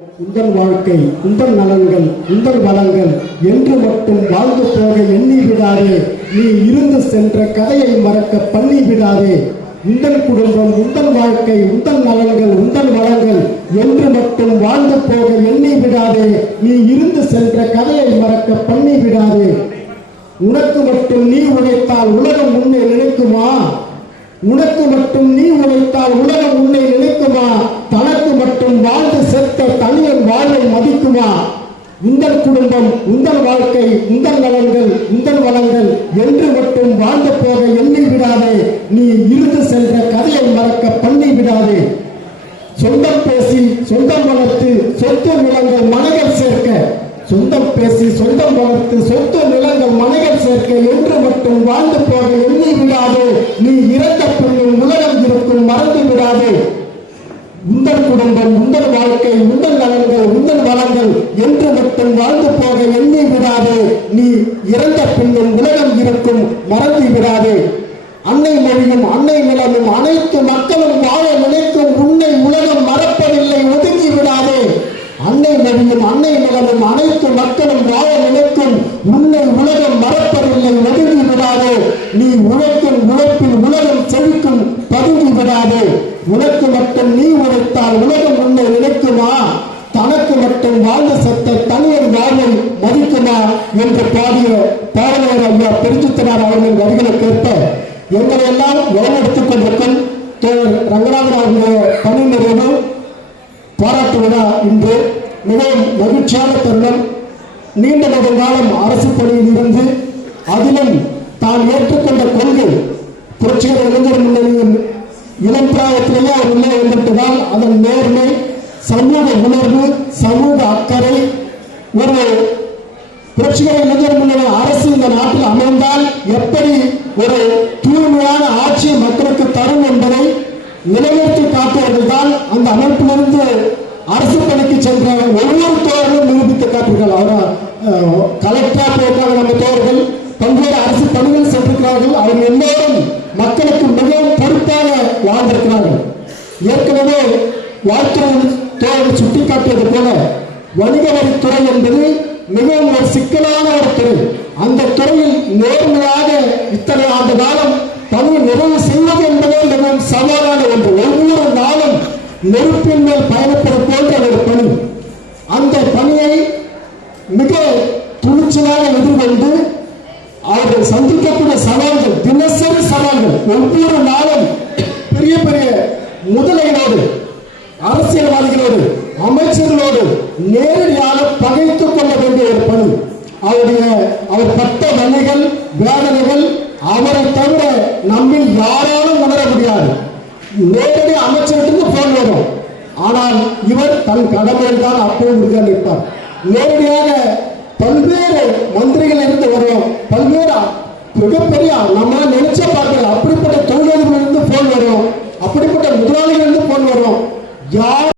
உந்தன் வாழ்க்கை, உந்தன் நலன்கள், உந்தன் வளங்கள் என்று மட்டும் வாழ்ந்து போக எண்ணி விடாதே. நீ இருந்து சென்ற கதையை மறக்க பண்ணி விடாதே. உந்தன் குடும்பம், உந்தன் வாழ்க்கை, உந்தன் நலன்கள், உந்தன் வளங்கள் என்று மட்டும் வாழ்ந்து போக எண்ணி விடாதே. நீ இருந்து சென்ற கதையை மறக்க பண்ணி விடாதே. உனக்கு மட்டும் நீ உழைத்தால் உலகம் உன்னை நினைக்குமா? உனக்கு மட்டும் நீ உழைத்தால் உலகம் உன்னை நினைக்குமா? தனக்கு மட்டும் வாழ்ந்து செத்த தனியன் வாழ்வை மதிக்குமா? உந்தன் குடும்பம், உந்தன் வாழ்க்கை, உந்தன் நலன்கள், உந்தன் வளங்கள் என்று மட்டும் வாழ்ந்து போக எண்ணி விடாதே. நீ இருந்து சென்ற கதையை மறக்க பண்ணி விடாதே. சொந்தம் பேசி சொந்தம் வளர்த்து சொத்து நிலங்கள் மனைகள் சேர்க்க, சொந்தம் பேசி சொந்தம் வளர்த்து சொத்து நிலங்கள் மனைகள் சேர்க்க என்று மட்டும் வாழ்ந்து போக எண்ணி விடாதே. நீ இறந்த பின்னும் உலகம் இருக்கும் மறந்து விடாதே. உந்தன் குடும்பம், உந்தன் வாழ்க்கை, உந்தன் நலன்கள், உந்தன் வளங்கள் என்று மட்டும் வாழ்ந்து போக எண்ணி விடாதே. நீ இறந்த பின்னும் உலகம் இருக்கும் மறந்து விடாதே. அன்னை மொழியும் அன்னை நிலமும் அனைத்து மக்களும் வாழ நினைக்கும் உன்னை உலகம் மறப்பதில்லை, ஒதுங்கி விடாதே. அன்னை மொழியும் அன்னை நிலமும் அனைத்து மக்களும் வாழ நினைக்கும் உன்னை உலகம் மறப்பதில்லை, ஒதுங்கி விடாதே. நீ உழைக்கும் உழைப்பில் உலகம் செழிக்கும், பதுங்கி விடாதே. உனக்கு மட்டும் நீ உழைத்தால் உலகம் உன்னை நினைக்குமா? தனக்கு மட்டும் வாழ்ந்த செத்த தனியன் வாழ்வை மதிக்குமா என்று பாடிய பாடலர் ஐயா பெருஞ்சித்தனார் அவர்களின் வரிகளை கேட்ப எங்களை எல்லாம் வழிநடத்திக் கொண்டிருக்கும் தோழர் ரங்கநாதன் அவர்களுடைய பணி நிறைவு பாராட்டு விழா இன்று மிகவும் மகிழ்ச்சியான தருணம். நீண்ட நெடுங்காலம் அரசு பணியில் இருந்து அதிலும் தான் ஏற்றுக்கொண்ட கொள்கை புரட்சிகர இளைஞர் முன்னணியின் இளம் பிராயத்திலேயே அவர் உள்ளே வந்துவிட்டதால் அதன் நேர்மை, சமூக உணர்வு, சமூக அக்கறை, ஒரு புரட்சிகர இளைஞர் முன்னணி அரசு இந்த நாட்டில் அமைந்தால் எப்படி ஒரு தூய்மையான ஆட்சி மக்களுக்கு தரும் என்பதை நிலைநிறுத்தி காட்டுவர்கள் தான் அந்த அமைப்பிலிருந்து அரசு பணிக்கு சென்ற ஒவ்வொரு தோழர்களும் நிரூபித்து காட்டுகிறார்கள். அவர் கலெக்டரா போயிருக்காங்க, நம்ம தோழர்கள் பல்வேறு அரசு பணிகள் சென்றிருக்கிறார்கள். அவர்கள் எல்லோரும் மக்களுக்கு மிகவும் பொறுப்பாக வாழ்ந்திருக்கிறார்கள். ஏற்கனவே வாழ்த்துறை தோழர்கள் சுட்டிக்காட்டியது போல வணிக வரித்துறை என்பது மிகவும் ஒரு சிக்கலான ஒரு துறை. அந்த துறையில் நேர்மையாக இத்தனை ஆண்டு காலம் பணி நிறைவு செய்வது என்பதே மிகவும் சவாலான ஒன்று. ஒவ்வொரு நாளும் நெருப்பின் மேல் பயணப்படும் போன்ற ஒரு பணி. அந்த பணியை மிக துணிச்சலாக எதிர்கொண்டு அவர்கள் சந்திக்கக்கூடிய சவால்கள், தினசரி சவால்கள், ஒவ்வொரு நாளும் பெரிய பெரிய முதலைகளோடு, அரசியல்வாதிகளோடு, அமைச்சர்களோடு நேரடியாக பகைத்துக் கொள்ள வேண்டிய ஒரு பணி. அவர் பட்ட வலிகள், வேதனைகள் அவரை தவிர நம்மில் யாராலும் உணர முடியாது. நேரடி அமைச்சருக்கு போன் வரும், ஆனால் இவர் தன் கடமையில் தான் அப்போது உறுதியாக நிற்பார். நேரடியாக பல்வேறு மந்திரிகள் இருந்து வரும், பல்வேறு மிகப்பெரிய நம்ம நினைச்ச பார்க்கல அப்படிப்பட்ட தொழிலதிபர்கள் இருந்து போன் வரும், அப்படிப்பட்ட முதலாளிகள் இருந்து போன் வரும். யார்